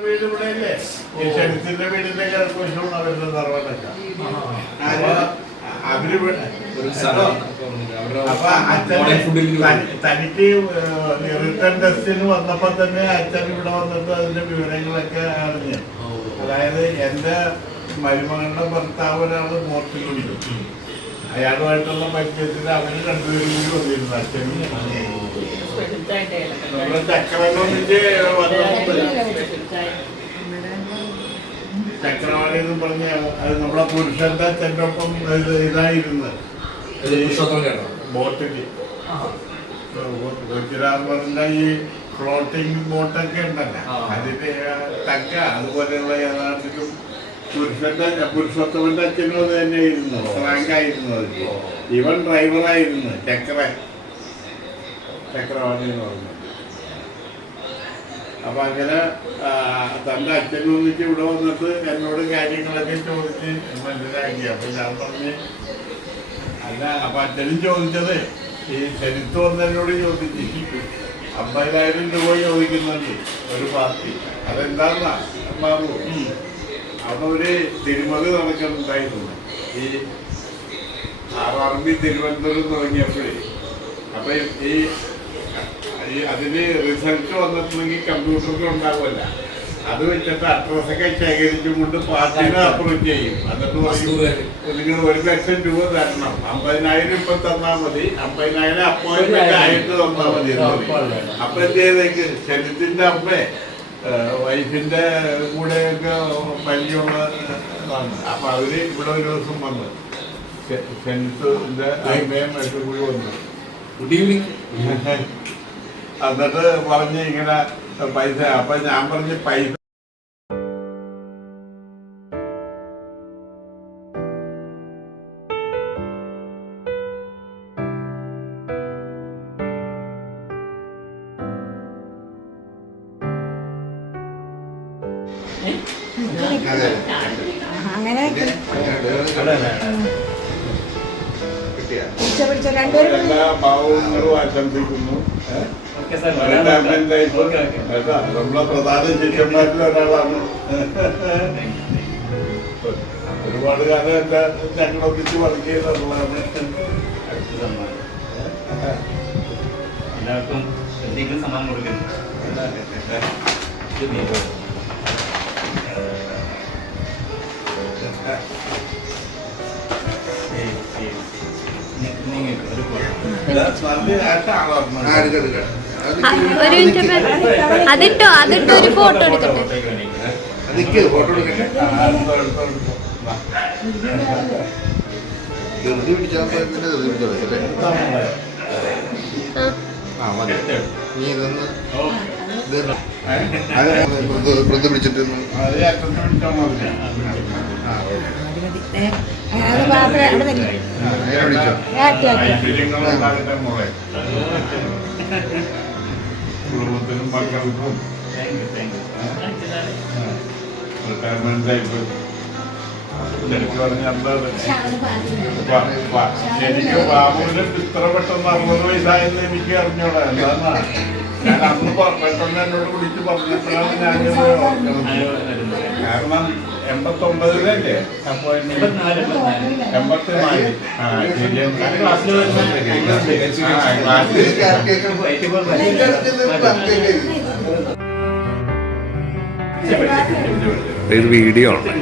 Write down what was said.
വീട് ഇവിടെ ഇല്ലേ? ഈ ശനിത്തിന്റെ വീടിന്റെ കിഴക്കുവശമാണ് അവരുടെ തറവാട്ടൊക്കെ. അവര് അപ്പൊ തനിക്ക് റിട്ടേൺ ടെസ്റ്റിന് വന്നപ്പോ തന്നെ അച്ഛൻ ഇവിടെ വന്നിട്ട് അതിന്റെ വിവരങ്ങളൊക്കെ അറിഞ്ഞു. അതായത് എന്റെ മരുമകളുടെ ഭർത്താവ് ഒരാള് മോർച്ചിലുണ്ട്. അയാളുമായിട്ടുള്ള പരിചയത്തിൽ അവര് രണ്ടുപേരും കൂടി വന്നിരുന്നു. അച്ഛനും ചക്രവർത്തി ചക്രവാളി എന്ന് പറഞ്ഞ അത് നമ്മളെ പുരുഷന്റെ അച്ഛൻ്റെ ഒപ്പം ഇതായിരുന്നത് ബോട്ടില് കൊച്ചിരാറിന്റെ ഈ ഫ്ലോട്ടിംഗ് ബോട്ടൊക്കെ ഉണ്ടല്ലോ അതിന്റെ തക്ക അതുപോലെയുള്ള യഥാർത്ഥത്തിലും പുരുഷോത്തമന്റെ അച്ഛനും അത് തന്നെയായിരുന്നു. റാങ്കായിരുന്നു അതിൽ. ഇവൻ ഡ്രൈവറായിരുന്നു. ചക്രവാണി എന്ന് പറഞ്ഞു. അപ്പൊ അങ്ങനെ തന്റെ അച്ഛനൊന്നിച്ച് ഇവിടെ വന്നിട്ട് എന്നോട് കാര്യങ്ങളൊക്കെ ചോദിച്ച് മനസ്സിലാക്കി. അപ്പൊ ഞാൻ പറഞ്ഞ് അല്ല, അപ്പൊ അച്ഛനും ചോദിച്ചത് ഈ ശരിത്വം വന്നതിനോട് ചോദിച്ച് 50,000 രൂപ ചോദിക്കുന്നുണ്ട് ഒരു പാർട്ടി. അതെന്താന്നാ ബാബു, അവിടെ ഒരു തിരുമതി നടക്കുന്നുണ്ടായിരുന്നു. ഈ RRB തിരുവനന്തപുരം തുടങ്ങിയപ്പോഴേ. അപ്പൊ ഈ അതിന് റിസൾട്ട് വന്നിട്ടുണ്ടെങ്കിൽ കമ്പ്യൂട്ടറിൽ ഉണ്ടാവുമല്ല. അത് വെച്ചിട്ട് അഡ്രസ്സൊക്കെ ശേഖരിച്ചും കൊണ്ട് പാർട്ടിനെ അപ്രോച്ച് ചെയ്യും. എന്നിട്ട് നിങ്ങൾ 1,00,000 രൂപ തരണം. 50,000 ഇപ്പൊ തന്നാൽ മതി. 50,000 അപ്പോയിന്റ്മെന്റ് ആയിട്ട് തന്നാൽ മതി. അപ്പൊ എന്ത് ചെയ്തേക്ക് ശരീരത്തിന്റെ അമ്മേ വൈഫിന്റെ കൂടെയൊക്കെ പരിചയമുള്ളതാണ്. അപ്പൊ അവര് ഇവിടെ ഒരു ദിവസം വന്നു. സെൻസിന്റെ അമ്മയുമായിട്ട് കൂടി വന്നു. എന്നിട്ട് പറഞ്ഞ് ഇങ്ങനെ പൈസ. അപ്പൊ ഞാൻ പറഞ്ഞ് പൈസ അങ്ങനെ ഭാവങ്ങളും ആശംസിക്കുന്നു. നമ്മളെ പ്രധാന ശിഷ്യന്മാരിൽ ഒരാളാണ്. ഒരുപാട് കാലം എന്റെ ഞങ്ങളൊന്നിച്ച് വർക്ക് ചെയ്തിട്ടുള്ളതാണ്. എല്ലാവർക്കും എന്തെങ്കിലും സമ്മാനം കൊടുക്കുന്നു. അതിട്ടോ ഒരു ഫോട്ടോ എടുക്കട്ടെ. കുടുംബത്തിനും മക്കൾക്കും റിട്ടയർമെന്റ് ആയിട്ട് എനിക്ക് പറഞ്ഞ എനിക്ക് ബാബുവിന് ഇത്ര പെട്ടെന്ന് 60 വയസ്സായെന്ന് എനിക്ക് അറിഞ്ഞോളാം. എന്താന്നാ ഞാൻ അന്ന് പെട്ടെന്ന് എന്നോട് വിളിച്ച് പറഞ്ഞപ്പോഴാണ് ഞാനിത് ഓർക്കുന്നത്. കാരണം 89-ലല്ലേ അപ്പോയിന്റ്മെന്റ്? 84. വീഡിയോ ആണ്.